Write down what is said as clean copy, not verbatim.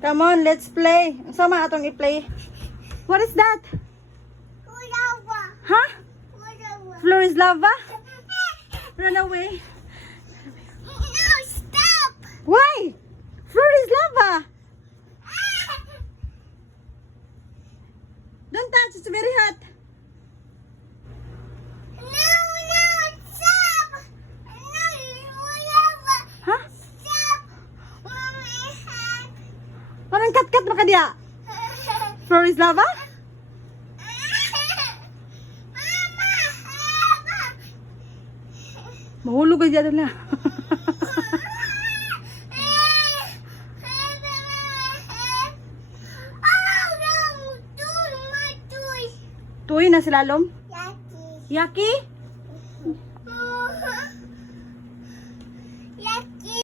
Come on, let's play. Sama atong i-play. What is that? Lava. Huh? Lava. Floor is lava? Run away. No, stop. Why? Floor is lava. Don't touch, it's very hot. No, stop. No, lava. Huh? Stop. Mommy, help. Parang kat-kat maka diya. Floor is lava? Mama, help. Mahulog ka dyan na. Tuwi na sila, Lom. Yaki. Yaki?